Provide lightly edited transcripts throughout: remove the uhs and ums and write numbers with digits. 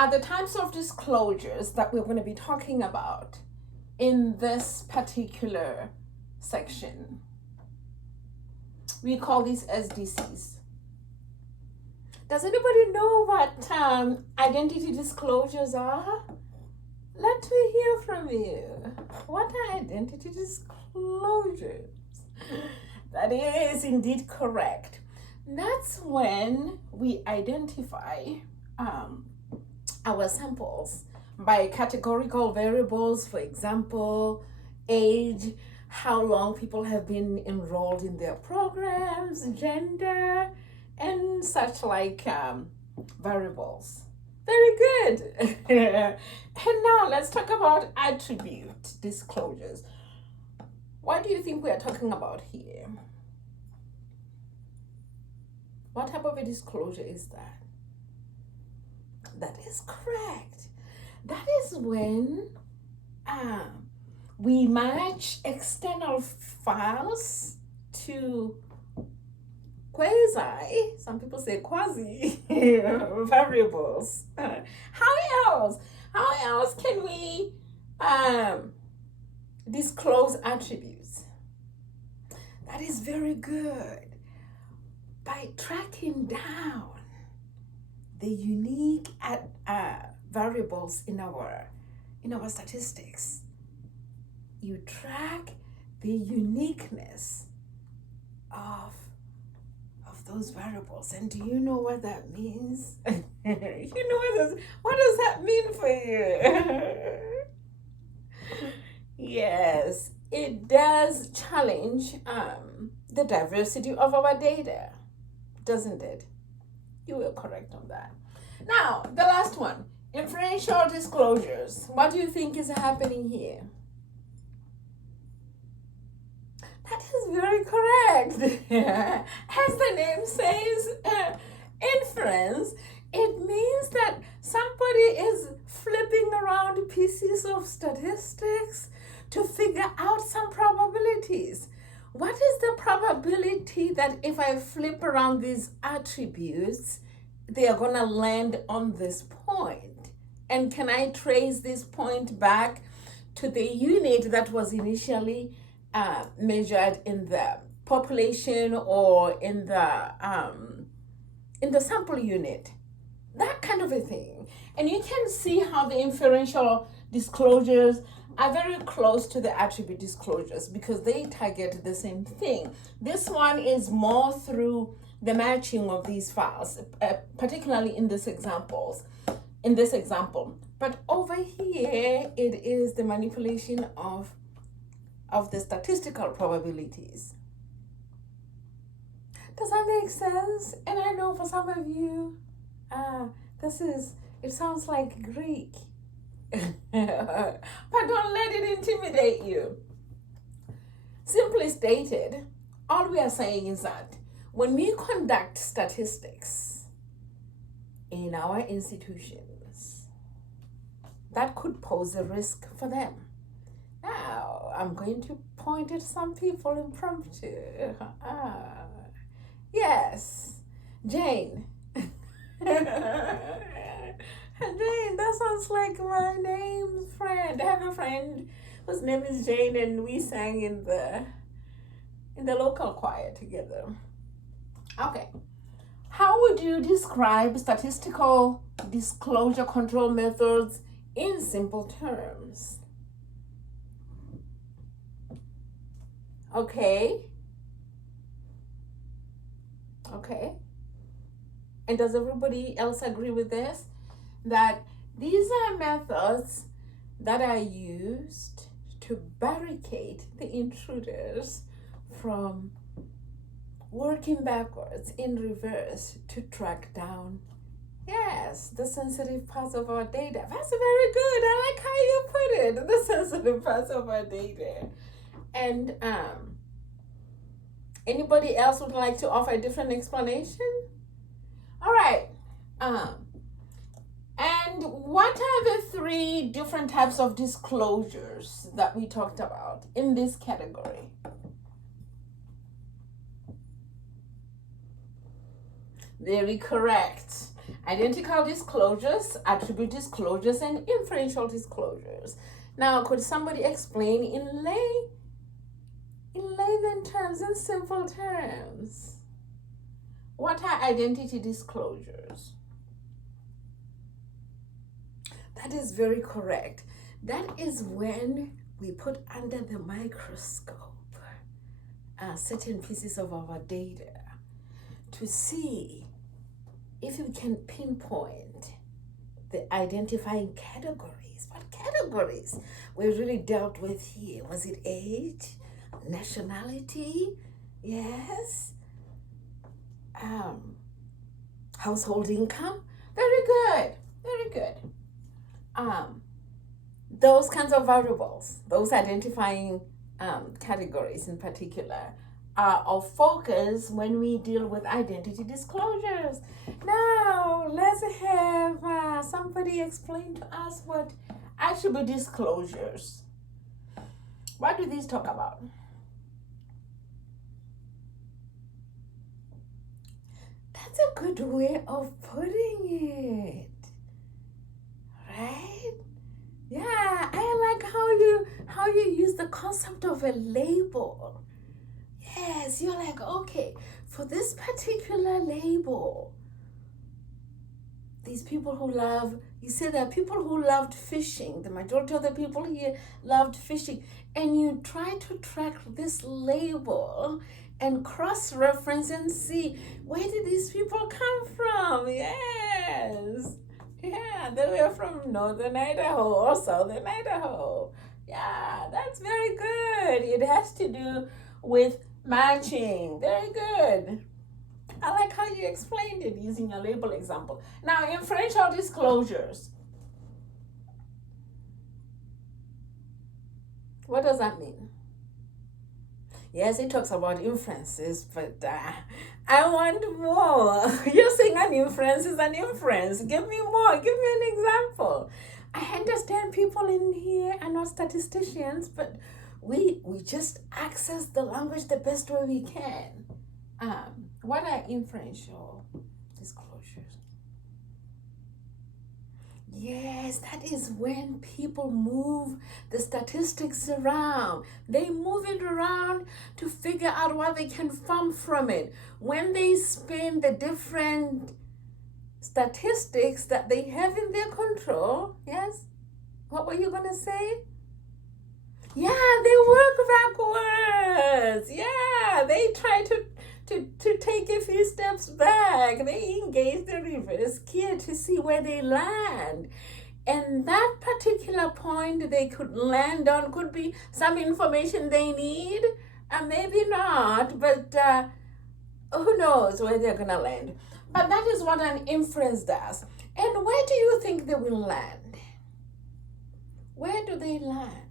are the types of disclosures that we're going to be talking about in this particular section. We call these SDCs. Does anybody know what identity disclosures are? Let me hear from you. What are identity disclosures? That is indeed correct. That's when we identify our samples by categorical variables, for example, age, how long people have been enrolled in their programs, gender, and such like variables. Very good. And now let's talk about attribute disclosures. What do you think we are talking about here? What type of a disclosure is that? That is correct. That is when we match external files to quasi, some people say quasi variables. How else can we disclose attributes? That is very good. By tracking down the unique variables in our statistics, you track the uniqueness of those variables. And do you know what that means? What does that mean for you? Yes, it does challenge the diversity of our data, doesn't it? You were correct on that. Now, the last one, inferential disclosures. What do you think is happening here? That is very correct. As the name says, inference, it means that somebody is flipping around pieces of statistics to figure out some probabilities. What is the probability that if I flip around these attributes, they are going to land on this point? And can I trace this point back to the unit that was initially measured in the population or in the sample unit? That kind of a thing. And you can see how the inferential disclosures are very close to the attribute disclosures because they target the same thing. This one is more through the matching of these files, particularly in this example. But over here, it is the manipulation of the statistical probabilities. Does that make sense? And I know for some of you, it sounds like Greek. But don't let it intimidate you. Simply stated, all we are saying is that when we conduct statistics in our institutions, that could pose a risk for them. Now, I'm going to point at some people impromptu. Yes, Jane. Jane, that sounds like my name's friend. I have a friend whose name is Jane, and we sang in the local choir together. Okay. How would you describe statistical disclosure control methods in simple terms? Okay. And does everybody else agree with this? That these are methods that are used to barricade the intruders from working backwards in reverse to track down, yes, the sensitive parts of our data. That's very good. I like how you put it, the sensitive parts of our data. And anybody else would like to offer a different explanation? All right. And what are the 3 different types of disclosures that we talked about in this category? Very correct. Identical disclosures, attribute disclosures, and inferential disclosures. Now, could somebody explain in layman terms, in simple terms, what are identity disclosures? That is very correct. That is when we put under the microscope certain pieces of our data to see if we can pinpoint the identifying categories. What categories we really dealt with here? Was it age, nationality? Yes. Household income? Very good. Very good. Those kinds of variables, those identifying categories in particular, are of focus when we deal with identity disclosures. Now, let's have somebody explain to us what attribute disclosures. What do these talk about? That's a good way of putting it, right? Yeah, I like how you use the concept of a label. Yes, you're like, okay, for this particular label, these people who love, you say there are people who loved fishing. The majority of the people here loved fishing. And you try to track this label and cross-reference and see, where did these people come from? Yes. Yeah, they were from northern Idaho or southern Idaho. Yeah, that's very good. It has to do with matching. Very good. I like how you explained it using a label example. Now, inferential disclosures. What does that mean? Yes, it talks about inferences, but I want more. You're saying an inference is an inference. Give me more. Give me an example. I understand people in here are not statisticians, but we just access the language the best way we can. What are inferential disclosures? Yes, that is when people move the statistics around. They move it around to figure out what they can farm from it. When they spin the different statistics that they have in their control, yes? What were you going to say? Yeah, they work backwards. Yeah, they try to take a few steps back. They engage the reverse gear to see where they land. And that particular point they could land on could be some information they need, and maybe not, but who knows where they're going to land. But that is what an inference does. And where do you think they will land? Where do they land?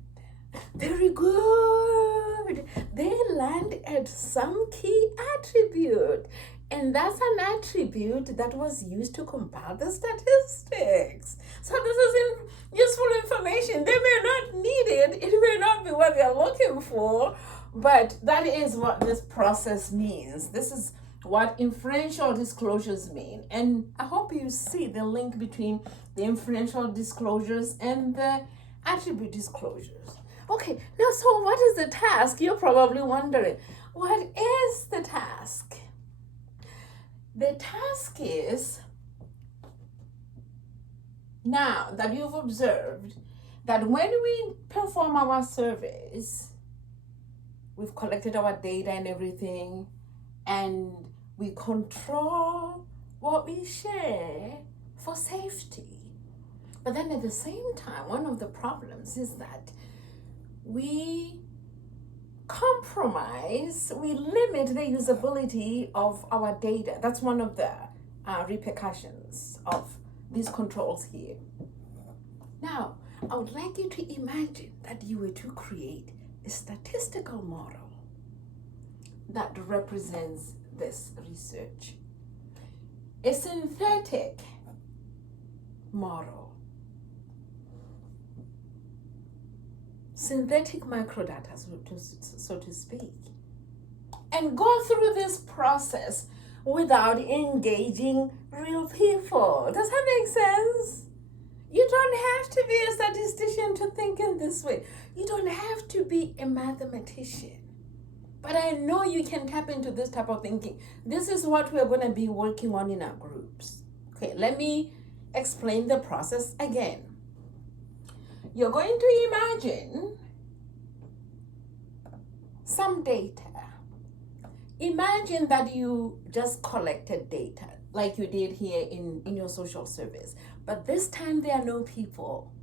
Very good. They land at some key attribute. And that's an attribute that was used to compile the statistics. So this is useful information. They may not need it. It may not be what they're looking for. But that is what this process means. This is what inferential disclosures mean. And I hope you see the link between the inferential disclosures and the attribute disclosures. Okay, now so what is the task? You're probably wondering, what is the task? The task is, now that you've observed that when we perform our surveys, we've collected our data and everything, and we control what we share for safety. But then at the same time, one of the problems is that we compromise, we limit the usability of our data. That's one of the repercussions of these controls here. Now, I would like you to imagine that you were to create a statistical model that represents this research. A synthetic model. Synthetic microdata, so to speak. And go through this process without engaging real people. Does that make sense? You don't have to be a statistician to think in this way. You don't have to be a mathematician. But I know you can tap into this type of thinking. This is what we're going to be working on in our groups. Okay, let me explain the process again. You're going to imagine some data. Imagine that you just collected data like you did here in your social service. But this time there are no people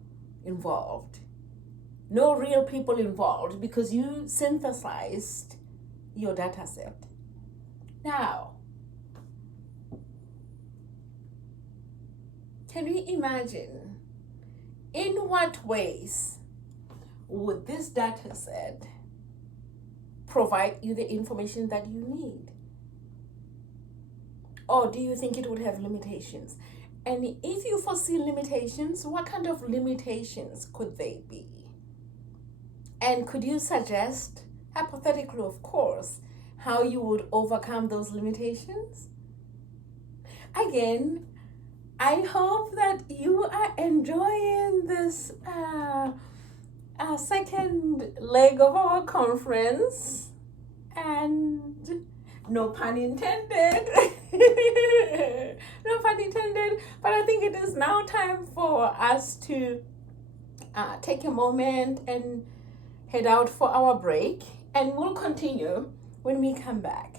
involved. No real people involved because you synthesized your data set. Now, can you imagine in what ways would this data set provide you the information that you need? Or do you think it would have limitations? And if you foresee limitations, what kind of limitations could they be? And could you suggest, hypothetically of course, how you would overcome those limitations? Again, I hope that you are enjoying this second leg of our conference, and no pun intended. No pun intended, but I think it is now time for us to take a moment and head out for our break, and we'll continue when we come back.